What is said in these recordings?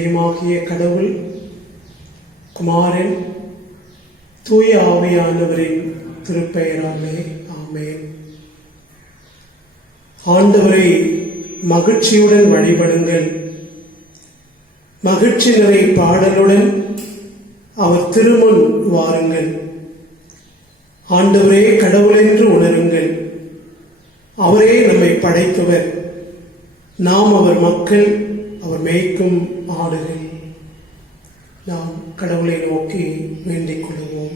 தந்தையுமாகிய கடவுள், குமாரன், தூய ஆவியானவரின் திருப்பெயராலே ஆமென். ஆண்டவரை மகிழ்ச்சியுடன் வழிபடுங்கள். மகிழ்ச்சி நிறை பாடலுடன் அவர் திருமுன் வாருங்கள். ஆண்டவரே கடவுள் என்று உணருங்கள். அவரே நம்மை படைத்தவர். நாம் அவர் மக்கள், அவர் மேய்க்கும் ஆடுகள். நாம் கடவுளை நோக்கி வேண்டிக் கொள்வோம்.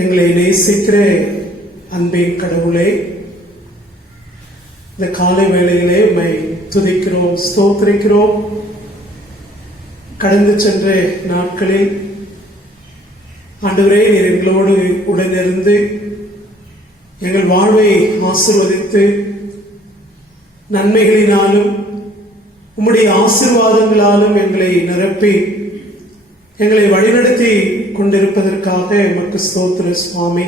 எங்களை நேசிக்கிற அன்பின் கடவுளே, இந்த காலை வேளையிலே உம்மை துதிக்கிறோம், ஸ்தோத்திரிக்கிறோம். கடந்து சென்ற நாட்களில் ஆண்டவரே நீர் எங்களோடு உடனிருந்து எங்கள் வாழ்வை ஆசீர்வதித்து நன்மைகளினாலும் உம்முடைய ஆசீர்வாதங்களாலும் எங்களை நிரப்பி எங்களை வழிநடத்தி கொண்டிருப்பதற்காக எமக்கு ஸ்தோத்திர சுவாமி.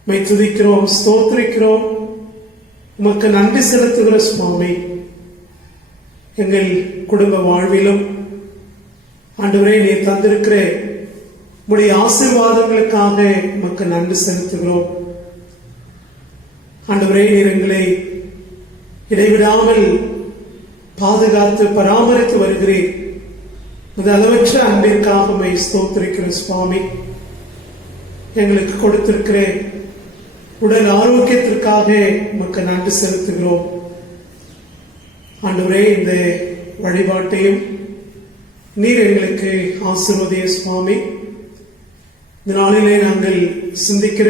உம்மை துதிக்கிறோம், ஸ்தோத்திரிக்கிறோம், உமக்கு நன்றி செலுத்துகிற சுவாமி. எங்கள் குடும்ப வாழ்விலும் ஆண்டவரே நீர் தந்திருக்கிற உம்முடைய ஆசீர்வாதங்களுக்காக உமக்கு நன்றி செலுத்துகிறோம். ஆண்டவரே நீர் எங்களை இடைவிடாமல் பாதுகாத்து பராமரித்து வருகிறேன். அது அளவற்ற அன்பிற்காக உம்மை ஸ்தோத்திரிக்கிற சுவாமி. எங்களுக்கு கொடுத்திருக்கிற உடல் ஆரோக்கியத்திற்காக உமக்கு நன்றி செலுத்துகிறோம். ஆண்டவரே இந்த வழிபாட்டையும் நீர் எங்களுக்கு ஆசீர்வதிய சுவாமி. இந்த நாளிலே நாங்கள் சிந்திக்கிற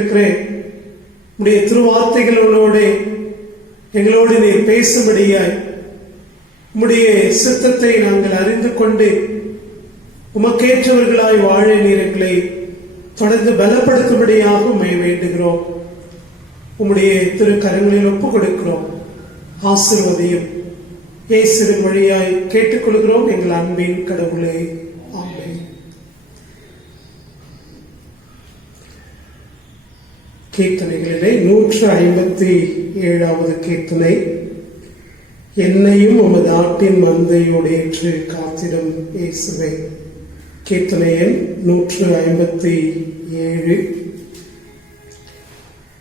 உடைய திருவார்த்தைகளோடு எங்களோடு நீர் பேசும்படியாய் உம்முடைய சித்தத்தை நாங்கள் அறிந்து கொண்டு உமக்கேற்றவர்களாய் வாழ நீர் எங்களை தொடர்ந்து பலப்படுத்தும்படியாக உம்மை வேண்டுகிறோம். உம்முடைய திருக்கரங்களில் ஒப்புக் கொடுக்கிறோம். ஆசீர்வதியும் இயேசுவின் வழியாய் கேட்டுக்கொள்கிறோம் எங்கள் அன்பின் கடவுளே, ஆமென். கீர்த்தனைகளிலே 157வது கீர்த்தனை. என்னையும் உமது ஆட்டின் மந்தையோடு ஏற்று காத்திடும் இயேசுவே. கீர்த்தனை எண் 157.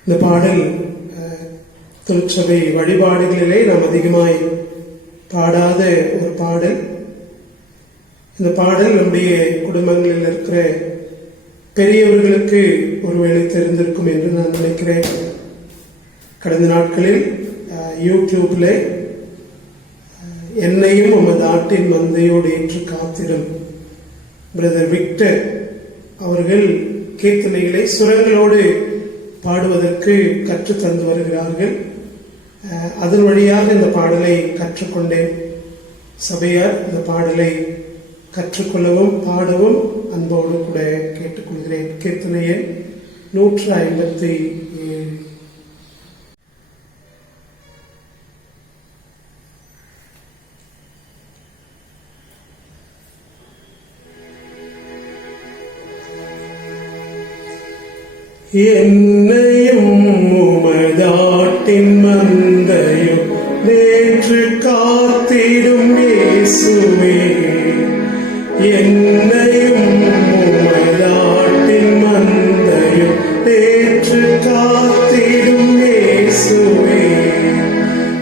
இந்த பாடல் திருச்சபை வழிபாடுகளிலே நாம் அதிகமாய் பாடாத ஒரு பாடல். இந்த பாடல் நம்முடைய குடும்பங்களில் இருக்கிற பெரியவர்களுக்கு ஒருவேளை தெரிந்திருக்கும் என்று நான் நினைக்கிறேன். கடந்த நாட்களில் யூடியூப்ல என்னையும் உமது ஆட்டின் மந்தையோடு ஏற்று காத்திடும் பிரதர் விக்டர் அவர்கள் கீர்த்தனைகளை சுரங்களோடு பாடுவதற்கு கற்றுத் தந்து வருகிறார்கள். அதன் வழியாக இந்த பாடலை கற்றுக்கொண்டேன். சபையார் இந்த பாடலை கற்றுக்கொள்ளவும் பாடவும் அன்போடு கூட கேட்டுக்கொள்கிறேன். கீர்த்தனை எண் 157. என்னையும் உமதாட்டின் மந்தையும் நேற்று காத்திடும் இயேசுவே. என்னையும் உமதாட்டின் மந்தையும் நேற்று காத்திடும் இயேசுவே.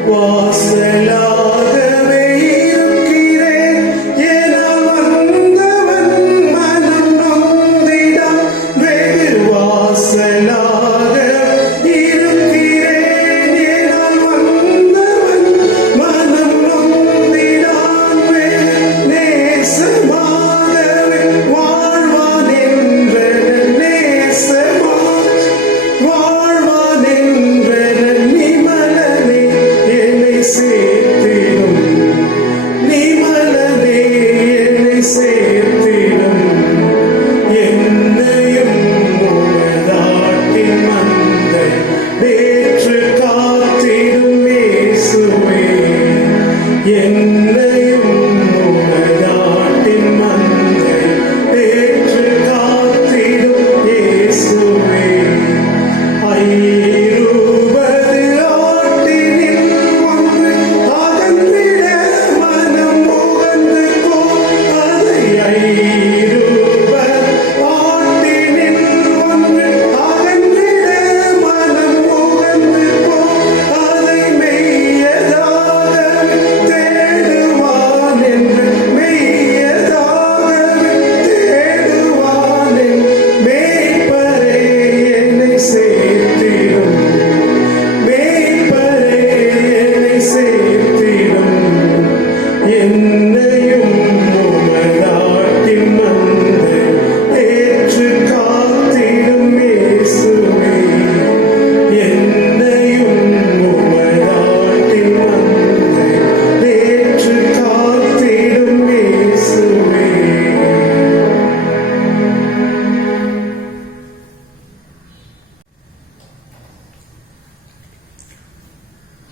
வாசலாகவே இருக்கிறேன் என வந்தவன் மனம் நொந்திடான். வெகு வாசலாக இருக்கிறேன் என வந்தவன் மனம் நொந்திடான்.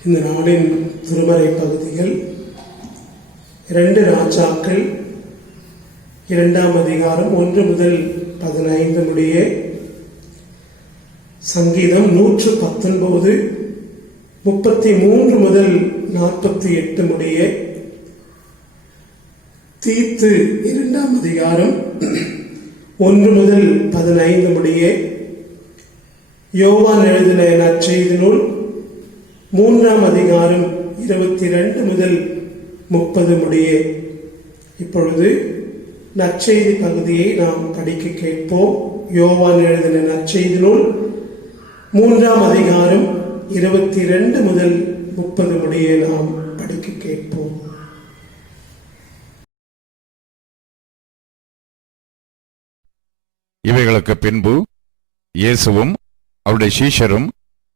இந்த நாளின் திருமறை பகுதிகள் 2 ராஜாக்கள் 2ஆம் அதிகாரம் 1 முதல் 15 முடிய, சங்கீதம் 119 33 முதல் 48 முடிய, தீத்து 2ஆம் அதிகாரம் 1 முதல் 15 முடிய, யோவான் எழுதின நற்செய்தி நூல் 3ஆம் அதிகாரம் 22 முதல் 30 முடிய. இப்பொழுது நற்செய்தி பகுதியை நாம் படிக்க கேட்போம். யோவான் எழுதின நற்செய்தி நூல் 3ஆம் அதிகாரம் 22 முதல் 30 முடிய நாம் படிக்க கேட்போம். இவைகளுக்கு பின்பு இயேசுவும் அவருடைய சீஷரும்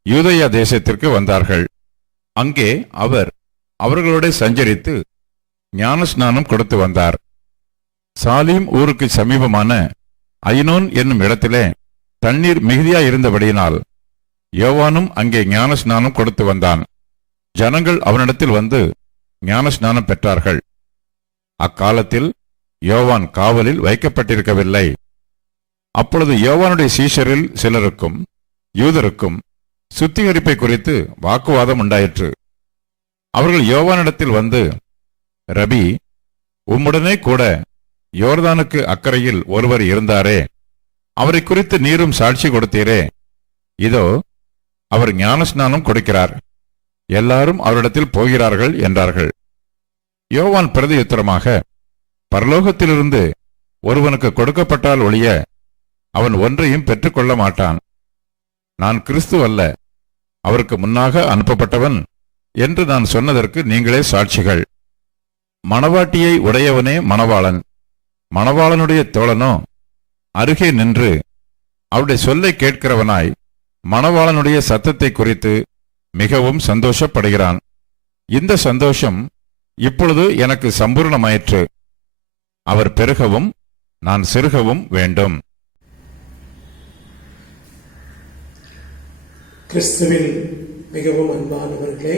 யூதேயா தேசத்திற்கு வந்தார்கள். அங்கே அவர் அவர்களோட சஞ்சரித்து ஞானஸ்நானம் கொடுத்து வந்தார். சாலீம் ஊருக்கு சமீபமான ஐனோன் என்னும் இடத்திலே தண்ணீர் மிகுதியாயிருந்தபடியினால் யோவானும் அங்கே ஞானஸ்நானம் கொடுத்து வந்தான். ஜனங்கள் அவனிடத்தில் வந்து ஞானஸ்நானம் பெற்றார்கள். அக்காலத்தில் யோவான் காவலில் வைக்கப்பட்டிருக்கவில்லை. அப்பொழுது யோவானுடைய சீஷரில் சிலருக்கும் யூதருக்கும் சுத்திகரிப்பை குறித்து வாக்குவாதம் உண்டாயிற்று. அவர்கள் யோவானிடத்தில் வந்து, ரபி, உம்முடனே கூட யோர்தானுக்கு அக்கறையில் ஒருவர் இருந்தாரே, அவரை குறித்து நீரும் சாட்சி கொடுத்தீரே, இதோ அவர் ஞானஸ்நானம் கொடுக்கிறார், எல்லாரும் அவரிடத்தில் போகிறார்கள் என்றார்கள். யோவான் பிரதியுத்தரமாக, பரலோகத்திலிருந்து ஒருவனுக்கு கொடுக்கப்பட்டால் ஒழிய அவன் ஒன்றையும் பெற்றுக்கொள்ள மாட்டான். நான் கிறிஸ்து அல்ல, அவருக்கு முன்னாக அனுப்பப்பட்டவன் என்று நான் சொன்னதற்கு நீங்களே சாட்சிகள். மணவாட்டியை உடையவனே மணவாளன், மணவாளனுடைய தோழனோ அருகே நின்று அவருடைய சொல்லை கேட்கிறவனாய் மணவாளனுடைய சத்தத்தை குறித்து மிகவும் சந்தோஷப்படுகிறான். இந்த சந்தோஷம் இப்பொழுது எனக்கு சம்பூர்ணமாயிற்று. அவர் பெருகவும் நான் சிறுகவும் வேண்டும். கிறிஸ்துவில் மிகவும் அன்பானவர்களே,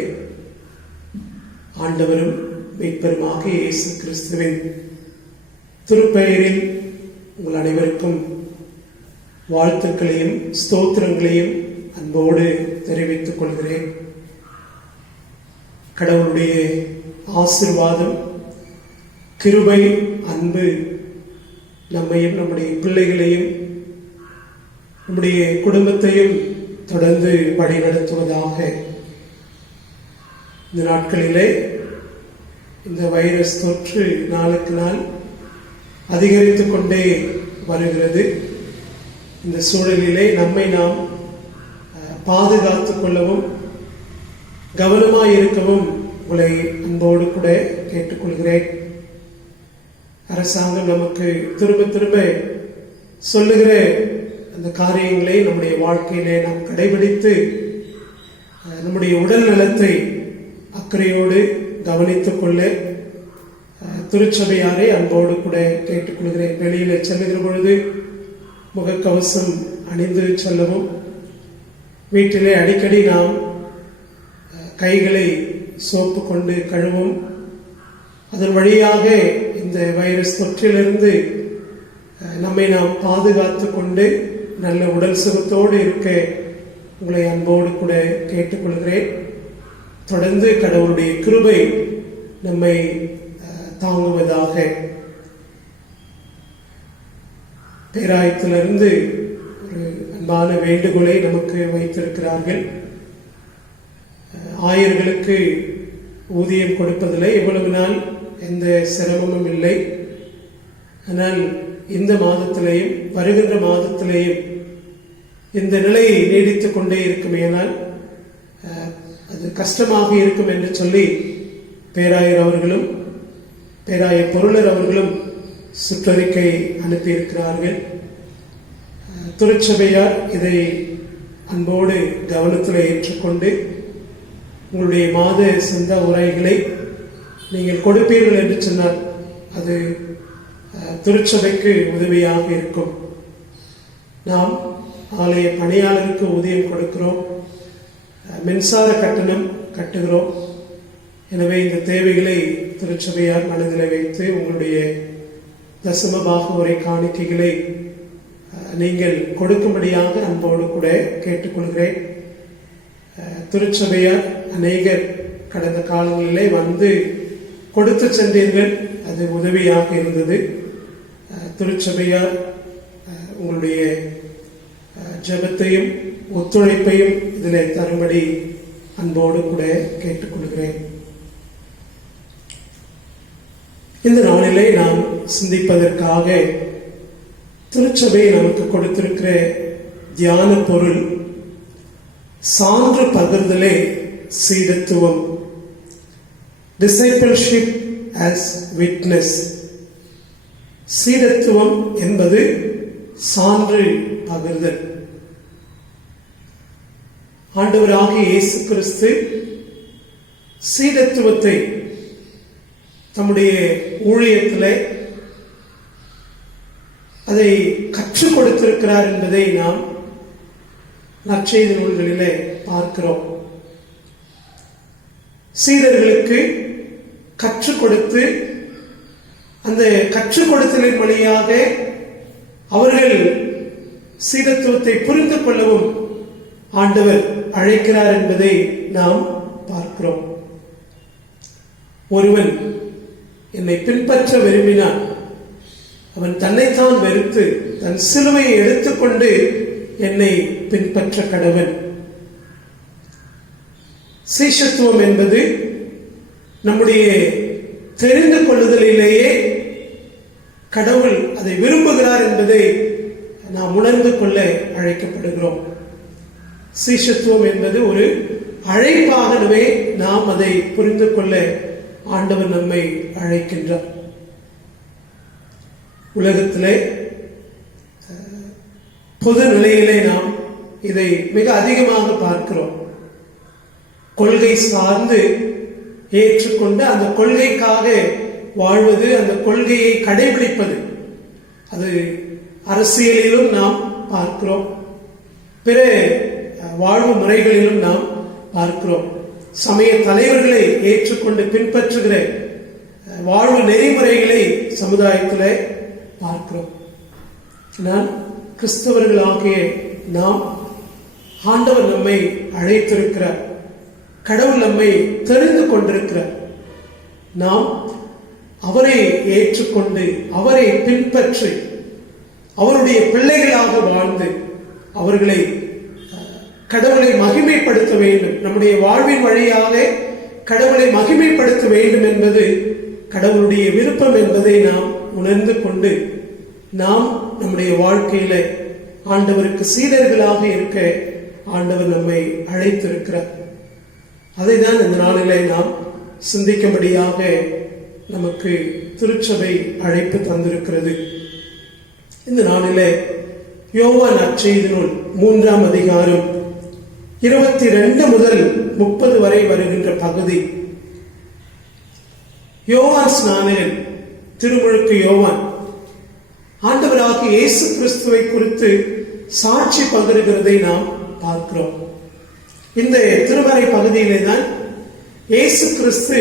ஆண்டவரும் மீட்பருமாக இயேசு கிறிஸ்துவின் திருப்பெயரில் உங்கள் அனைவருக்கும் வாழ்த்துக்களையும் ஸ்தோத்திரங்களையும் அன்போடு தெரிவித்துக் கொள்கிறேன். கடவுளுடைய ஆசீர்வாதம், கிருபை, அன்பு நம்மையும் நம்முடைய பிள்ளைகளையும் நம்முடைய குடும்பத்தையும் தொடர்ந்து வழிநடத்துவதாக. இந்த நாட்களிலே இந்த வைரஸ் தொற்று நாளுக்கு நாள் அதிகரித்துக் கொண்டே வருகிறது. இந்த சூழலிலே நம்மை நாம் பாதுகாத்துக் கொள்ளவும் கவனமாயிருக்கவும் உங்களை அன்போடு கூட கேட்டுக்கொள்கிறேன். அரசாங்கம் நமக்கு திரும்ப திரும்ப சொல்லுகிற அந்த காரியங்களை நம்முடைய வாழ்க்கையிலே நாம் கடைபிடித்து நம்முடைய உடல் நலத்தை அக்கறையோடு கவனித்துக் கொள்ள திருச்சபையாரை அன்போடு கூட கேட்டுக்கொள்கிறேன். வெளியிலே செல்லுகிற பொழுது முகக்கவசம் அணிந்து செல்லவும், வீட்டிலே அடிக்கடி நாம் கைகளை சோப்பு கொண்டு கழுவும், அதன் வழியாக இந்த வைரஸ் தொற்றிலிருந்து நம்மை நாம் பாதுகாத்து கொண்டு நல்ல உடல் சுகத்தோடு இருக்க உங்களை அன்போடு கூட கேட்டுக்கொள்கிறேன். தொடர்ந்து கடவுளுடைய கிருபை நம்மை தாங்குவதாக. பேராயத்திலிருந்து ஒரு அன்பான வேண்டுகோளை நமக்கு வைத்திருக்கிறார்கள். ஆயர்களுக்கு ஊதியம் கொடுப்பதில்லை, எவ்வளவு நாள் எந்த சிரமமும் இல்லை. ஆனால் இந்த மாதத்திலேயும் வருகின்ற மாதத்திலேயும் இந்த நிலை நீடித்துக் கொண்டே இருக்குமேனால் அது கஷ்டமாக இருக்கும் என்று சொல்லி பேராயர் அவர்களும் பேராயர் பொருளர் அவர்களும் சுற்றறிக்கை அனுப்பியிருக்கிறார்கள். திருச்சபையார் இதை அன்போடு கவனத்தில் ஏற்றுக்கொண்டு உங்களுடைய மாத சொந்த உரைகளை நீங்கள் கொடுப்பீர்கள் என்று சொன்னால் அது திருச்சபைக்கு உதவியாக இருக்கும். நாம் ஆலய பணியாளருக்கு ஊதியம் கொடுக்கிறோம், மின்சார கட்டணம் கட்டுகிறோம். எனவே இந்த தேவைகளை திருச்சபையார் மனதில் வைத்து உங்களுடைய தசமபாக உரை காணிக்கைகளை நீங்கள் கொடுக்கும்படியாக அன்போடு கூட கேட்டுக்கொள்கிறேன். திருச்சபையார் அநேகர் கடந்த காலங்களிலே வந்து கொடுத்து சென்றீர்கள், அது உதவியாக இருந்தது. திருச்சபையார் உங்களுடைய ஜெபத்தையும் ஒத்துழைப்பையும் இதில் தரும்படி அன்போடு கூட கேட்டுக்கொள்கிறேன். இந்த நாளிலே நாம் சிந்திப்பதற்காக திருச்சபை நமக்கு கொடுத்திருக்கிற தியான பொருள் சான்று பகிர்தலே சீடத்துவம், டிசைபிள்ஷிப் as witness. சீடத்துவம் என்பது சான்று பகிர்தல். ஆண்டவராகிய இயேசு கிறிஸ்து சீடத்துவத்தை தம்முடைய ஊழியத்திலே அதை கற்றுக் கொடுத்திருக்கிறார் என்பதை நாம் நற்செய்தி நூல்களிலே பார்க்கிறோம். சீடர்களுக்கு கற்றுக் கொடுத்து அந்த கற்றுக் கொடுத்தலின் வழியாக அவர்கள் சீடத்துவத்தை புரிந்து கொள்ளவும் ஆண்டவர் அழைக்கிறார் என்பதை நாம் பார்க்கிறோம். ஒருவன் என்னை பின்பற்ற விரும்பினான், அவன் தன்னைத்தான் வெறுத்து தன் சிலுவையை எடுத்துக்கொண்டு என்னை பின்பற்ற கடவன். சீஷத்துவம் என்பது நம்முடைய தெரிந்து கொள்ளுதலிலேயே கடவுள் அதை விரும்புகிறார் என்பதை நாம் உணர்ந்து கொள்ள அழைக்கப்படுகிறோம். சீஷத்துவம் என்பது ஒரு அழைப்பாகவே நாம் அதை புரிந்து கொள்ள ஆண்டவர் நம்மை அழைக்கின்றார். உலகத்திலே பொது நிலையிலே நாம் இதை மிக அதிகமாக பார்க்கிறோம். கொள்கை சார்ந்து ஏற்றுக்கொண்டு அந்த கொள்கைக்காக வாழ்வது, அந்த கொள்கையை கடைபிடிப்பது, அது அரசியலிலும் நாம் பார்க்கிறோம், பிற வாழ்வு முறைகளிலும் நாம் பார்க்கிறோம். சமய தலைவர்களை ஏற்றுக்கொண்டு பின்பற்றுகிற வாழ்வு நெறிமுறைகளை சமுதாயத்தில் பார்க்கிறோம். நான் கிறிஸ்தவர்களாகிய நாம் ஆண்டவர் நம்மை அழைத்திருக்கிறார், கடவுள் நம்மை தெரிந்து கொண்டிருக்கிறார். நாம் அவரை ஏற்றுக்கொண்டு அவரை பின்பற்றி அவருடைய பிள்ளைகளாக வாழ்ந்து அவர்களை கடவுளை மகிமைப்படுத்த வேண்டும், நம்முடைய வாழ்வின் வழியாக கடவுளை மகிமைப்படுத்த வேண்டும் என்பது கடவுளுடைய விருப்பம் என்பதை நாம் உணர்ந்து கொண்டு நாம் நம்முடைய வாழ்க்கையில ஆண்டவருக்கு சீடர்களாக இருக்க ஆண்டவர் நம்மை அழைத்திருக்கிறார். அதை தான் இந்த நாளிலே நாம் சிந்திக்கும்படியாக நமக்கு திருச்சபை அழைப்பு தந்திருக்கிறது. இந்த நாளிலே யோவான் நற்செய்தி நூல் 3ஆம் அதிகாரம் 22 முதல் 30 வரை வருகின்ற பகுதி. யோவான் ஸ்நானகன், திருமுழுக்கு யோவான், ஆண்டவராகிய இயேசு கிறிஸ்துவை குறித்து சாட்சி பகிர்கிறதை நாம் பார்க்கிறோம். இந்த திருமறை பகுதியிலே தான் இயேசு கிறிஸ்து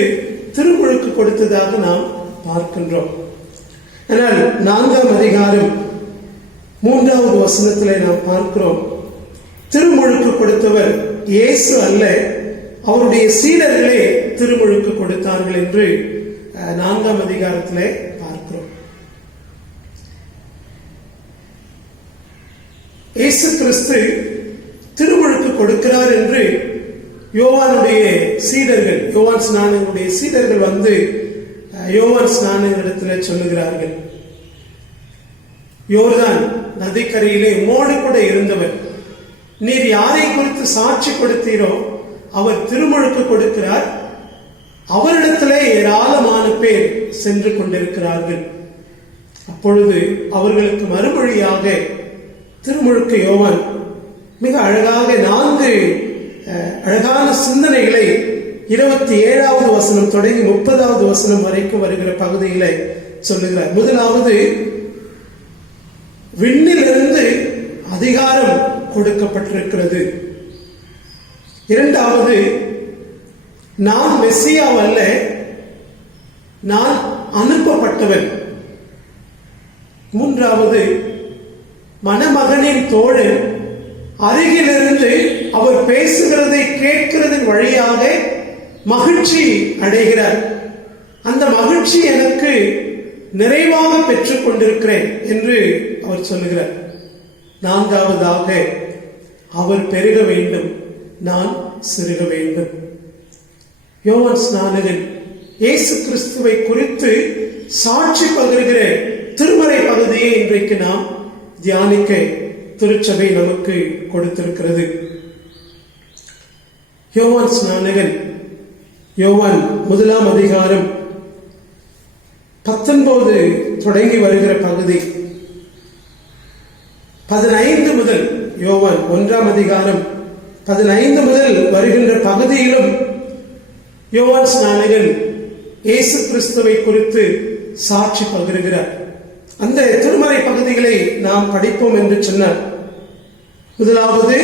திருமுழுக்கு கொடுத்ததாக நாம் பார்க்கின்றோம். ஆனால் 4ஆம் அதிகாரம் 3வது வசனத்திலே நாம் பார்க்கிறோம், திருமுழுக்கு கொடுத்தவர் இயேசு அல்ல, அவருடைய சீடர்களே திருமுழுக்கு கொடுத்தார்கள் என்று 4ஆம் அதிகாரத்திலே பார்க்கிறோம். இயேசு கிறிஸ்து திருமுழுக்கு கொடுக்கிறார் என்று யோவானுடைய சீடர்கள், யோவான் ஸ்நானகனுடைய சீடர்கள் வந்து யோவான் ஸ்நானகனிடத்தில் சொல்லுகிறார்கள், யோர்தான் நதிக்கரையிலே உம்மோடு கூட இருந்தவர், நீர் யாரை குறித்து சாட்சி கொடுத்தீரோ அவர் திருமுழுக்கு கொடுக்கிறார், அவரிடத்திலே ஏராளமான பேர் சென்று கொண்டிருக்கிறார்கள். அப்பொழுது அவர்களுக்கு மறுமொழியாக திருமுழுக்கு யோவான் மிக அழகாக 4 அழகான சிந்தனைகளை 27வது வசனம் தொடங்கி 30வது வசனம் வரைக்கும் வருகிற பகுதியில சொல்லுகிறார். முதலாவது, விண்ணிலிருந்து அதிகாரம் கொடுக்கப்பட்டிருக்கிறது. இரண்டாவது, நான் மெசியாவல்ல, நான் அனுப்பப்பட்டவன். மூன்றாவது, மணமகனின் தோழன் அருகிலிருந்து அவர் பேசுகிறதை கேட்கிறதன் வழியாக மகிழ்ச்சி அடைகிறார். அந்த மகிழ்ச்சி எனக்கு நிறைவாக பெற்றுக் கொண்டிருக்கிறேன் என்று அவர் சொல்லுகிறார். நான்காவதாக, அவர் பெருக வேண்டும், நான் சிறுக வேண்டும். யோவான் ஸ்நானகன் இயேசு கிறிஸ்துவை குறித்து சாட்சி பகிர்கிற திருமறை பகுதியை இன்றைக்கு நாம் தியானிக்க திருச்சபை நமக்கு கொடுத்திருக்கிறது. யோவான் ஸ்நானகன் யோவான் 1 அதிகாரம் 19 தொடங்கி வருகிற பகுதி 15 முதல், யோவான் 1 அதிகாரம் 15 முதல் வருகின்ற பகுதியிலும் யோவான் ஸ்நானகன் இயேசு கிறிஸ்துவை குறித்து சாட்சி பகிர்கிறார். அந்த திருமறை பகுதிகளை நாம் படிப்போம் என்று சொன்னார். முதலாவது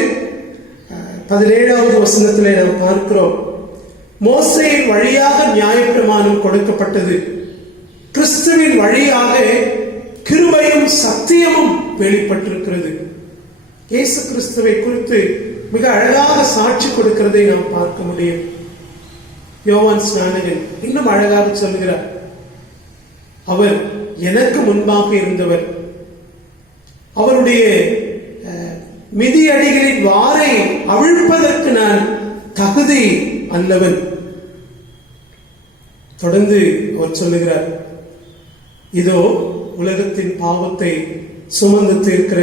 17வது வசனத்திலே நாம் பார்க்கிறோம், மோசேயின் வழியாக நியாயப்பிரமாணம் கொடுக்கப்பட்டது, கிறிஸ்துவின் வழியாக கிருபையும் சத்தியமும் வெளிப்பட்டிருக்கிறது. இயேசு கிறிஸ்துவை குறித்து மிக அழகாக சாட்சி கொடுக்கிறதை நாம் பார்க்க முடியும். யோவான் ஸ்நானகன் இன்னும் அழகாக சொல்கிறார், அவர் எனக்கு முன்பாக இருந்தவர், அவருடைய மிதியடிகளின் வாரை அவிழ்ப்பதற்கு நான் தகுதி அல்லவன். தொடர்ந்து அவர் சொல்லுகிறார், இதோ உலகத்தின் பாவத்தை சுமந்து தீர்க்கிற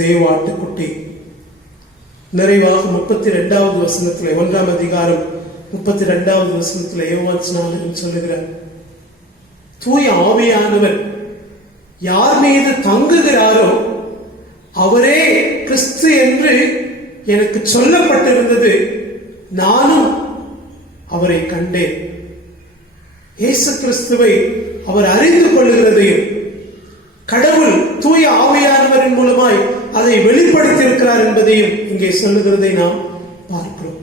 தேவாட்டுக்குட்டி. நிறைவாக 32வது வசனத்திலே, 1 அதிகாரம் 32வது வசனத்திலே யோவான் ஸ்நானகன் சொல்லுகிறார், தூய ஆவியானவர் யார் மீது தங்குகிறாரோ அவரே கிறிஸ்து என்று எனக்கு சொல்லப்பட்டிருந்தது, நானும் அவரை கண்டேன். இயேசு கிறிஸ்துவை அவர் அறிந்து கொள்ளுகிறதையும் கடவுள் தூய ஆவியானவரின் மூலமாய் அதை வெளிப்படுத்தி இருக்கிறார் என்பதையும் இங்கே சொல்லுகிறதை நாம் பார்க்கிறோம்.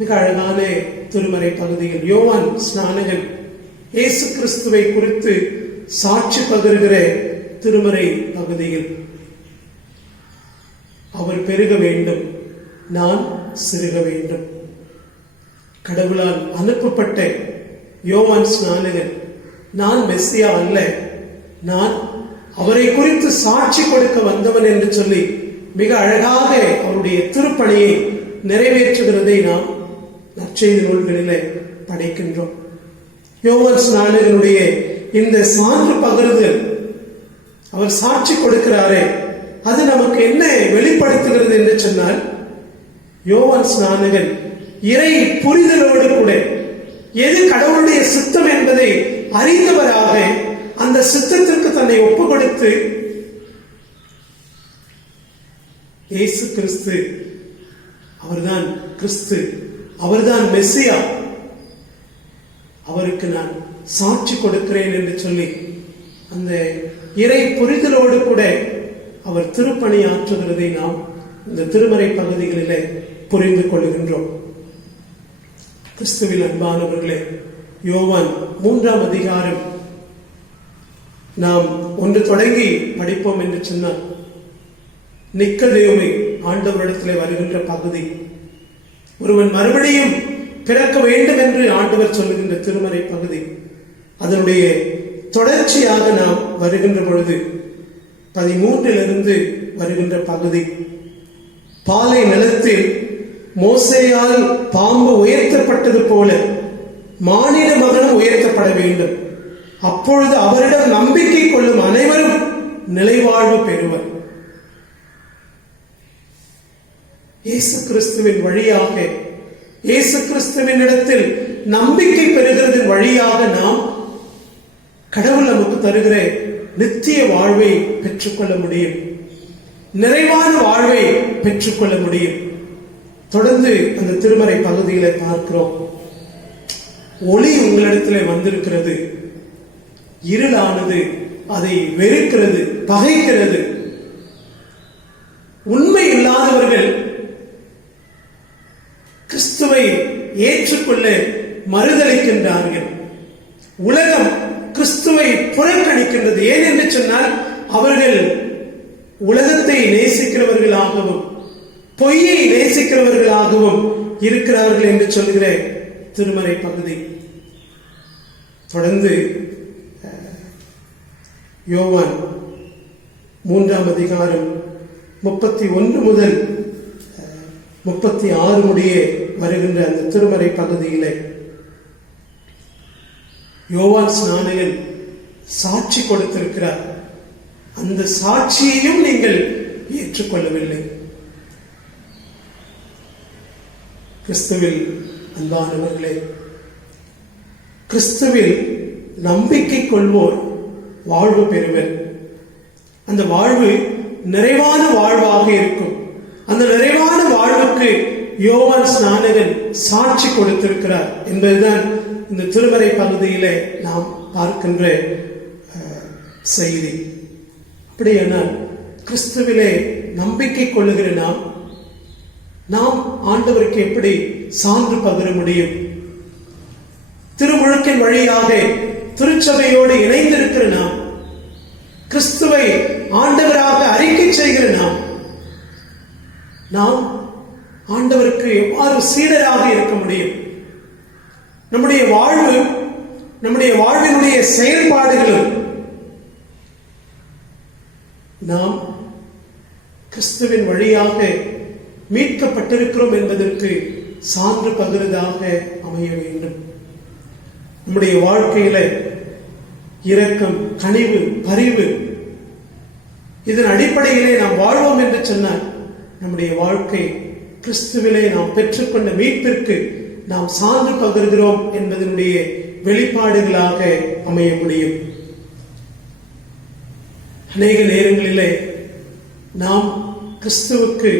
மிக அழகான திருமறை பகுதியில் யோவான் ஸ்நானகன் இயேசு கிறிஸ்துவை குறித்து சாட்சி பகிர்கிற திருமறை பகுதியில் அவர் பெருக வேண்டும், நான் சிறுக வேண்டும். கடவுளால் அனுப்பப்பட்ட யோவான் ஸ்நானகன் நான் மெசியா அல்ல, நான் அவரை குறித்து சாட்சி கொடுக்க வந்தவன் என்று சொல்லி மிக அழகாக அவருடைய திருப்பணியை நிறைவேற்றுகிறதை நாம் நற்செய்தி நூல்களிலே படிக்கின்றோம். யோவான் ஸ்நானகனுடைய இந்த சான்று பகிர்தல், அவர் சாட்சி கொடுக்கிறாரே, அது நமக்கு என்ன வெளிப்படுத்துகிறது என்று சொன்னால், யோவான் ஸ்நானகன் இறை புரிதலோடு கூட எது கடவுளுடைய சித்தம் என்பதை அறிந்தவராக அந்த சித்தத்திற்கு தன்னை ஒப்பு கொடுத்து, இயேசு கிறிஸ்து அவர்தான் கிறிஸ்து, அவர்தான் மெசியா, அவருக்கு நான் சாட்சி கொடுக்கிறேன் என்று சொல்லி அந்த இறை புரிதலோடு கூட அவர் திருப்பணி ஆற்றுகிறதை நாம் இந்த திருமறை பகுதிகளிலே புரிந்து கொள்கின்றோம். கிறிஸ்துவில் அன்பானவர்களே, யோவான் 3 அதிகாரம் நாம் 1 தொடங்கி படிப்போம் என்று சொன்னார். நிக்கதேமை ஆண்டவரிடத்திலே வருகின்ற பகுதி, ஒருவன் மறுபடியும் பிறக்க வேண்டும் என்று ஆண்டவர் சொல்லுகின்ற திருமறை பகுதி, அதனுடைய தொடர்ச்சியாக நாம் வருகின்ற பொழுது 13 வருகின்ற பகுதி, பாலை நிலத்தில் மோசேயால் பாம்பு உயர்த்தப்பட்டது போல மானிட மகனும் உயர்த்தப்பட வேண்டும், அப்பொழுது அவரிடம் நம்பிக்கை கொள்ளும் அனைவரும் நிலைவாழ்வு பெறுவர். இயேசு கிறிஸ்துவின் வழியாக, இயேசு கிறிஸ்துவின் இடத்தில் நம்பிக்கை பெறுகிறதன் வழியாக நாம் கடவுள் நமக்கு தருகிற நித்திய வாழ்வை பெற்றுக்கொள்ள முடியும், நிறைவான வாழ்வை பெற்றுக்கொள்ள முடியும். தொடர்ந்து அந்த திருமறை பகுதியில பார்க்கிறோம், ஒளி உங்களிடத்திலே வந்திருக்கிறது, இருளானது அதை வெறுக்கிறது, பகைக்கிறது. உண்மை இல்லாதவர்கள் ஏற்றுக்கொள்ள மறுதளிக்கின்றார்கள். உலகம் கிறிஸ்துவை புறக்கணிக்கின்றது. ஏன் என்று சொன்னால் அவர்கள் உலகத்தை நேசிக்கிறவர்களாகவும் பொய்யை நேசிக்கிறவர்களாகவும் இருக்கிறார்கள் என்று சொல்கிற திருமறை பகுதி. தொடர்ந்து யோவான் 3ஆம் அதிகாரம் 31 முதல் 36 முடிய வருகின்ற அந்த திருமறை பகுதியிலே யோவான் ஸ்நானகன் சாட்சி கொடுத்திருக்கிறார். அந்த சாட்சியையும் நீங்கள் ஏற்றுக்கொள்ளவில்லை. கிறிஸ்துவில் அன்பானவர்களே, கிறிஸ்துவில் நம்பிக்கை கொள்வோர் வாழ்வு பெறுவர். அந்த வாழ்வு நிறைவான வாழ்வாக இருக்கும். அந்த நிறைவான வாழ்வுக்கு யோவான் ஸ்நானகன் சாட்சி கொடுத்திருக்கிறார் என்பதுதான் இந்த திருமறை பகுதியிலே நாம் பார்க்கின்ற செய்தி. அப்படியானால் கிறிஸ்துவிலே நம்பிக்கை கொள்ளுகிற நாம் ஆண்டவருக்கு எப்படி சான்று பகிர முடியும்? திருமுழுக்கின் வழியாக திருச்சபையோடு இணைந்திருக்கிற நாம், கிறிஸ்துவை ஆண்டவராக அறிக்கை செய்கிற நாம் ஆண்டவருக்கு எவ்வாறு சீடராக இருக்க முடியும்? நம்முடைய வாழ்வு, நம்முடைய வாழ்வினுடைய செயல்பாடுகளும் நாம் கிறிஸ்துவின் வழியாக மீட்கப்பட்டிருக்கிறோம் என்பதற்கு சான்று பகிர்வதாக அமைய வேண்டும். நம்முடைய வாழ்க்கையில இரக்கம், கனிவு, பரிவு இதன் அடிப்படையிலே நாம் வாழ்வோம் என்று சொன்னால் நம்முடைய வாழ்க்கை கிறிஸ்துவிலே நாம் பெற்றுக்கொண்ட மீட்பிற்கு நாம் சான்று பகிர்கிறோம் என்பதனுடைய வெளிப்பாடுகளாக அமைய முடியும். அநேக நேரங்களிலே நாம் கிறிஸ்துவுக்கு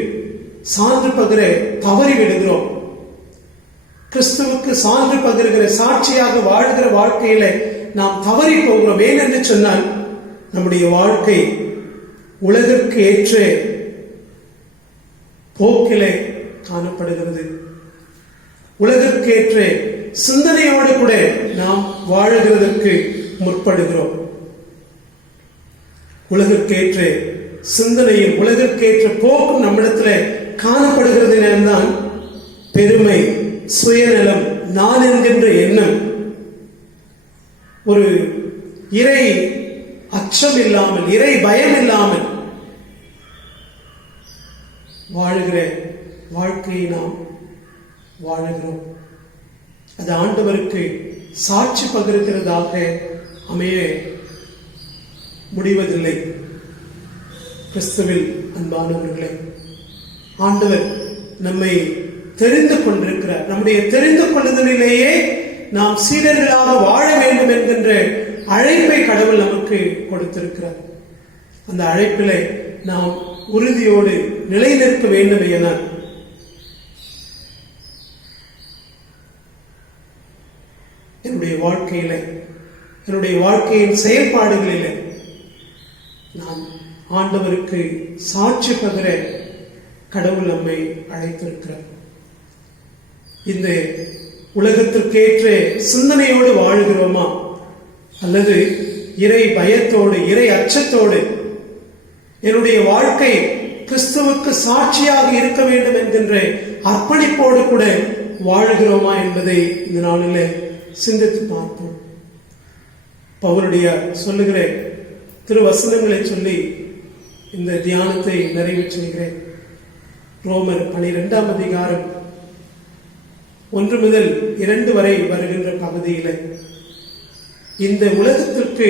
சான்று பகிர தவறி விடுகிறோம். கிறிஸ்துவுக்கு சான்று பகிர்கிற சாட்சியாக வாழ்கிற வாழ்க்கையில நாம் தவறி போகிறோம். ஏனென்று சொன்னால் நம்முடைய வாழ்க்கை உலகிற்கு ஏற்ற போக்கிலே காணப்படுகிறது. உலகிற்கு ஏற்ற சிந்தனையோடு கூட நாம் வாழுகிறதற்கு முற்படுகிறோம். உலகிற்கேற்ற சிந்தனையும் உலகிற்கேற்ற போக்கும் நம்மிடத்தில் காணப்படுகிறதுதான் பெருமை, சுயநலம், நான் என்கின்ற எண்ணம், ஒரு இறை அச்சம் இல்லாமல், இறை பயம் இல்லாமல் வாழுகிற வாழ்க்கையை நாம் வாழுகிறோம். அது ஆண்டவருக்கு சாட்சி பகிர்கிறதாக அமைய முடிவதில்லை. கிறிஸ்துவில் அன்பானவர்களே, ஆண்டவர் நம்மை தெரிந்து கொண்டிருக்கிறார். நம்முடைய தெரிந்து கொள்ளுதலிலேயே நாம் சீடர்களாக வாழ வேண்டும் என்கின்ற அழைப்பை கடவுள் நமக்கு கொடுத்திருக்கிறார். அந்த அழைப்பிலே நாம் உறுதியோடு நிலை நிற்க வேண்டும் என என்னுடைய வாழ்க்கையில, என்னுடைய வாழ்க்கையின் செயல்பாடுகளில் நாம் ஆண்டவருக்கு சாட்சி பகிர கடவுள் நம்மை அழைத்திருக்கிறார். இந்த உலகத்திற்கேற்ற சிந்தனையோடு வாழுகிறோமா, அல்லது இறை பயத்தோடு, இறை அச்சத்தோடு என்னுடைய வாழ்க்கை கிறிஸ்துவுக்கு சாட்சியாக இருக்க வேண்டும் என்கின்ற அர்ப்பணிப்போடு கூட வாழுகிறோமா என்பதை இந்த நாளில் சிந்தித்து பார்ப்போம். பவுலுடைய சொல்லுகிற திருவசனங்களை சொல்லி இந்த தியானத்தை நிறைவு செய்கிறேன். ரோமர் 12ஆம் அதிகாரம் 1 முதல் 2 வரை வருகின்ற பகுதியில இந்த உலகத்திற்கு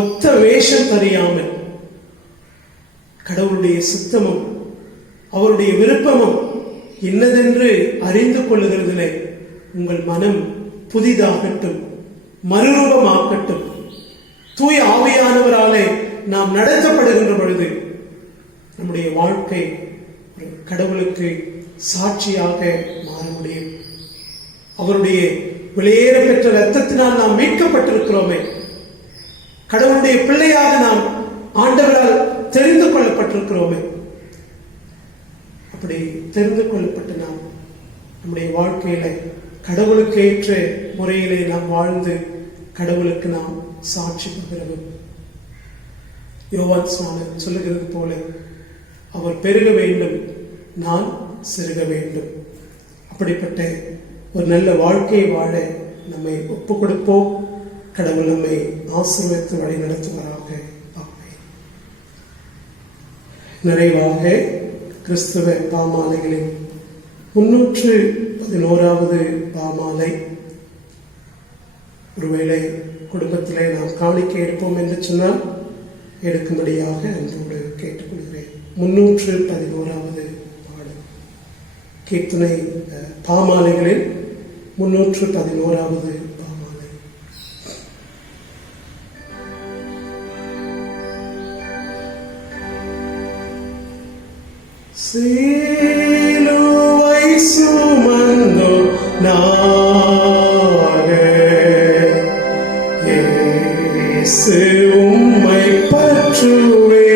ஒத்த வேஷம் தெரியாமல் கடவுளுடைய சித்தமும் அவருடைய விருப்பமும் இன்னதென்று அறிந்து கொள்ளுகிறதிலே உங்கள் மனம் புதிதாகட்டும், மறுரூபமாக்கட்டும். தூய ஆவியானவராலே நாம் நடத்தப்படுகின்ற பொழுது நம்முடைய வாழ்க்கை கடவுளுக்கு சாட்சியாக மாற முடியும். அவருடைய வெளியேற பெற்ற இரத்தத்தினால் நாம் மீட்கப்பட்டிருக்கிறோமே, கடவுளுடைய பிள்ளையாக நாம் ஆண்டவரால் தெரிந்து கொள்ளப்பட்டிருக்கிறோமே. அப்படி தெரிந்து கொள்ளப்பட்ட நாம் நம்முடைய வாழ்க்கையில கடவுளுக்கேற்ற முறையிலே நாம் வாழ்ந்து கடவுளுக்கு நாம் சாட்சி பகிரவும். யோவான் ஸ்நானன் சொல்லுகிறது போல, அவர் பெருக வேண்டும், நான் சிறுக வேண்டும். அப்படிப்பட்ட ஒரு நல்ல வாழ்க்கையை வாழ நம்மை ஒப்புக் கொடுப்போம். கடவுள் நம்மை ஆசீர்வதித்து வழி நடத்துவாராக. ஆமென். நிறைவாக கிறிஸ்தவ பாமாலைகளின் 311வது பாமாலை. ஒருவேளை குடும்பத்திலே நாம் காணிக்கை எடுப்போம் என்று சொன்னால் எடுக்கும்படியாக அன்போடு கேட்டுக்கொள்கிறேன். 311வது பாடல். கீர்த்தனை பாமாலைகளில் 311வது பாமாலை. சிலுவை சுமந்தோ நாக இயேசு உம்மை பற்றுவே,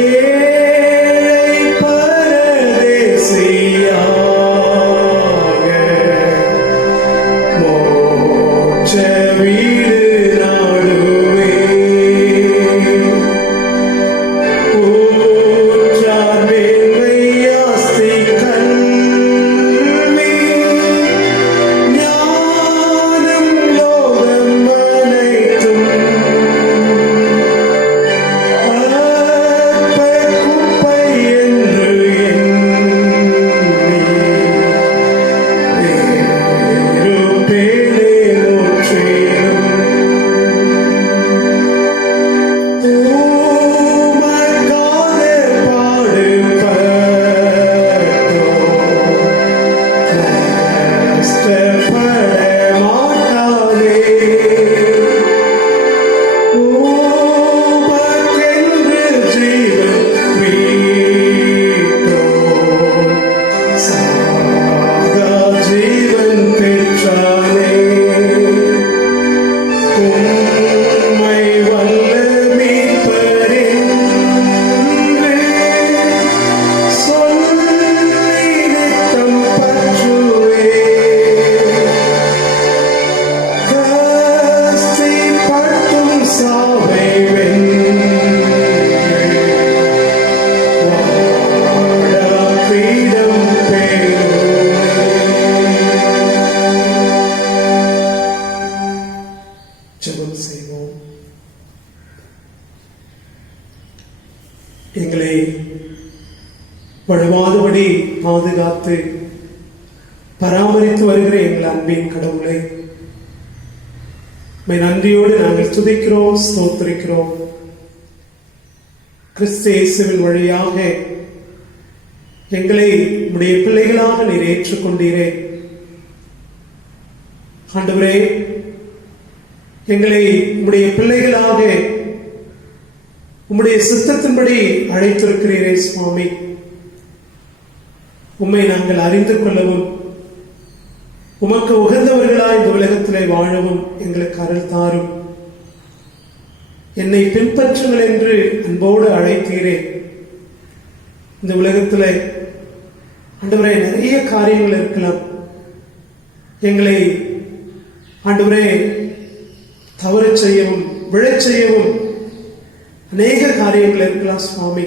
ஏழை பரதேசியாக மோட்ச வீடு நாடுவே. ஊற்றார் மேன்மை ஆஸ்தி கல்வி ஞானம் லோகம் அனைத்தும் அற்ப குப்பை என்று எண்ணி வேறுபேலே முற்றிலும் உமக்காக பாடுபட்டோம், கஷ்டப்பட மாட்டானே. உமக்கென்று ஜீவன் விட்டோம், சாகா ஜீவன் பெற்றானே. உம்மை வல்ல மீட்பரென்று சொல்லி நித்தம் பற்றுவே. கஸ்திப்பட்டும் சாவை வென்று வாழா பீடம் பெறுவே. ஜெபம் செய்வோம். எங்களை வழுவாதபடி பாதுகாத்து பராமரித்து வருகிற எங்கள் அன்பின் கடவுளை உம்மை நன்றியோடு நாங்கள் துதிக்கிறோம், ஸ்தோத்திரிக்கிறோம். கிறிஸ்து இயேசுவின் வழியாக எங்களை உம்முடைய பிள்ளைகளாக நீர் ஏற்றுக்கொண்டீரே. ஆண்டவரே, எங்களை உம்முடைய பிள்ளைகளாக உம்முடைய சித்தத்தின்படி அழைத்திருக்கிறீரே சுவாமி. உம்மை நாங்கள் அறிந்து கொள்ளவும் உமக்கு உகந்தவர்களாய் இந்த உலகத்திலே வாழவும் எங்களுக்கு அருள் தாரும். என்னை பின்பற்றுங்கள் என்று அன்போடு அழைத்தீரே. இந்த உலகத்திலே ஆண்டவரே நிறைய காரியங்கள் இருக்கலாம். எங்களை ஆண்டவரே தவறு செய்யவும் விழச் செய்யவும் அநேக காரியங்கள் இருக்கலாம் சுவாமி.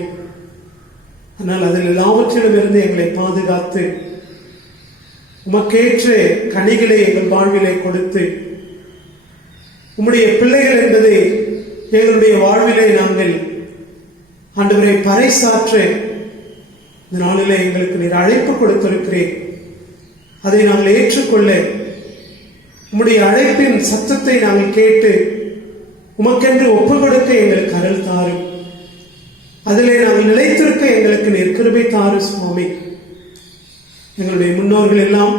ஆனால் அதில் எல்லாவற்றிலும் இருந்து எங்களை பாதுகாத்து உமக்கேற்ற கனிகளை எங்கள் வாழ்விலே கொடுத்து உம்முடைய பிள்ளைகள் என்பதை எங்களுடைய வாழ்விலே நாங்கள் ஆண்டவரை பறைசாற்ற இந்த நாளிலே எங்களுக்கு நீர் அழைப்பு கொடுத்திருக்கிறேன். அதை நாங்கள் ஏற்றுக்கொள்ள உம்முடைய அழைப்பின் சத்தத்தை நாங்கள் கேட்டு உமக்கென்று ஒப்புக் கொடுக்க எங்களுக்கு அருள் தாரும். அதிலே நாங்கள் நிலைத்திருக்க எங்களுக்கு நீர் கிருபை தாரும் சுவாமி. எங்களுடைய முன்னோர்கள் எல்லாம்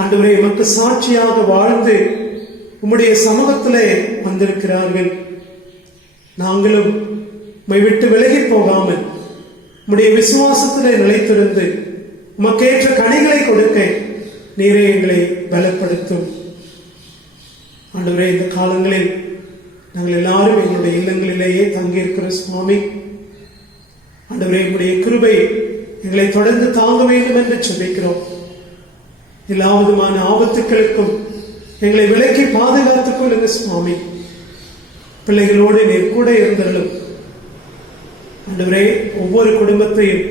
ஆண்டவரே உமக்கு சாட்சியாக வாழ்ந்து உம்முடைய சமூகத்திலே வந்திருக்கிறார்கள். நாங்களும் உம்மை விட்டு விலகி போகாமல் உம்முடைய விசுவாசத்திலே நிலைத்திருந்து உமக்கேற்ற கனிகளை கொடுக்க நீரே எங்களை பலப்படுத்தும். ஆண்டவரே, இந்த காலங்களில் நாங்கள் எல்லாரும் எங்களுடைய இல்லங்களிலேயே தங்கியிருக்கிற சுவாமி. ஆண்டவரே, உம்முடைய கிருபை எங்களை தொடர்ந்து தாங்க வேண்டும் என்று சொல்லிக்கிறோம். எல்லா விதமான ஆபத்துக்களுக்கும் எங்களை விலக்கி பாதுகாத்துக் கொள்ளுங்க சுவாமி. பிள்ளைகளோடு நீர் கூட இருந்தருளும் ஆண்டவரே. ஒவ்வொரு குடும்பத்தையும்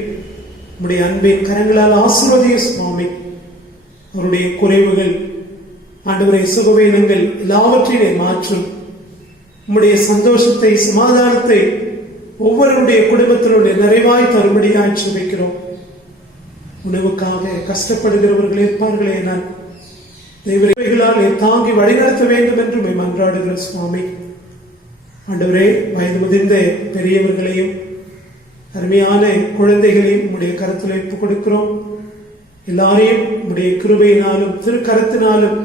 உம்முடைய அன்பின் கரங்களால் ஆசீர்வதிய சுவாமி. அவருடைய குறைவுகள் ஆண்டவரே, சுகவீனங்கள் எல்லாவற்றையும் மாற்றும். உம்முடைய சந்தோஷத்தை, சமாதானத்தை ஒவ்வொருடைய குடும்பத்தினுடைய நிறைவாய் தரும்படியாய் சுபிக்கிறோம். உணவுக்காக கஷ்டப்படுகிறவர்கள் இருப்பார்களே, நான் தெய்வங்களால் தாங்கி வழிநடத்த வேண்டும் என்று மன்றாடுகிற சுவாமி. ஆண்டவரே, வயது முதிர்ந்த பெரியவர்களையும் அருமையான குழந்தைகளையும் உம்முடைய கரத்தில் ஒப்புக் கொடுக்கிறோம். எல்லாரையும் உம்முடைய கிருபையினாலும் திருக்கரத்தினாலும்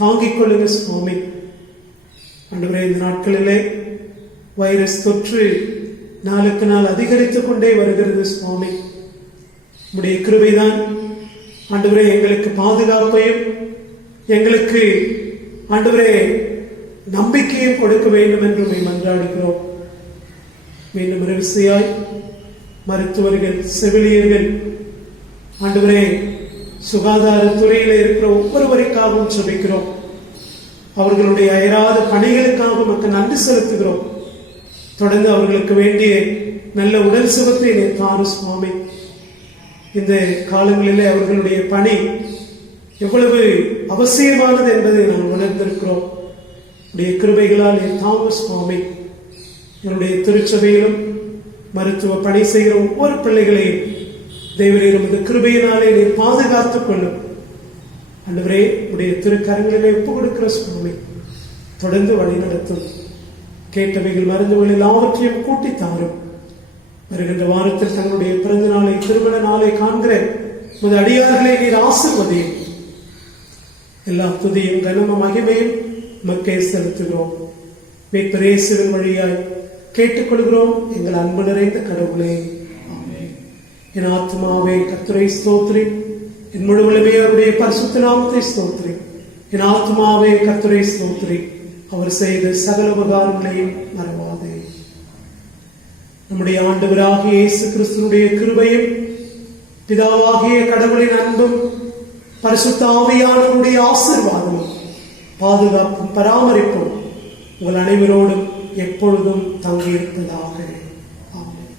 தாங்கிக் கொள்ளுங்க சுவாமி. ஆண்டவரே, இந்த நாட்களிலே வைரஸ் தொற்று நாளுக்கு நாள் அதிகரித்துக் கொண்டே வருகிறது சுவாமி. உம்முடைய கிருபைதான் ஆண்டவரே எங்களுக்கு பாதுகாப்பையும் எங்களுக்கு ஆண்டவரே நம்பிக்கையும் கொடுக்க வேண்டும் என்று மன்றாடுகிறோம். மீண்டும் ஒரு விசையாய் மருத்துவர்கள், செவிலியர்கள், ஆண்டவரே சுகாதாரத்துறையில் இருக்கிற ஒவ்வொருவருக்காகவும் ஜெபிக்கிறோம். அவர்களுடைய அயராத பணிகளுக்காக மக்கள் நன்றி செலுத்துகிறோம். தொடர்ந்து அவர்களுக்கு வேண்டிய நல்ல உடல் சுகத்தை தாரு சுவாமி. இந்த காலங்களிலே அவர்களுடைய பணி எவ்வளவு அவசியமானது என்பதை நாம் உணர்ந்திருக்கிறோம். உடைய கிருபைகளால் தாங்க சுவாமி. என்னுடைய திருச்சபையிலும் மருத்துவ பணி செய்கிற ஒவ்வொரு பிள்ளைகளையும் தேவரீரும் இந்த கிருபையினாலே நீர் பாதுகாத்துக் கொள்ளும். ஆண்டவரே, உடைய திருக்கரங்களிலே ஒப்புக் கொடுக்கிற சுவாமி. தொடர்ந்து வழி நடத்தும். கேட்டவைகள் மருந்துகள் எல்லாவற்றையும் கூட்டி தாரும். வருகின்ற வாரத்தில் தங்களுடைய பிறந்த நாளை, திருமண நாளை காண்கிற உமது அடியார்களை நீர் ஆசீர்வதியும். எல்லா துதியும் கனமும் மகிமையும் மக்கே செலுத்துகிறோம். மீட்பர் இயேசுவின் வழியாய் கேட்டுக்கொள்கிறோம் எங்கள் அன்பு நிறைந்த கடவுளே. என் ஆத்மாவே கர்த்தரை ஸ்தோத்திரி, என் முழுவலுமே அவருடைய பரிசுத்த நாமத்தை ஸ்தோத்திரி. என் ஆத்மாவே கர்த்தரை ஸ்தோத்திரி, அவர் செய்த சகல உபகாரங்களையும் மறவாதே. நம்முடைய ஆண்டவராகிய இயேசு கிறிஸ்துவினுடைய கிருபையும் பிதாவாகிய கடவுளின் அன்பும் பரிசுத்த ஆவியானவருடைய ஆசீர்வாதமும் பாதுகாப்பும் பராமரிப்பும் உங்கள் அனைவரோடும் எப்பொழுதும் தங்கியிருப்பதாக. ஆமென்.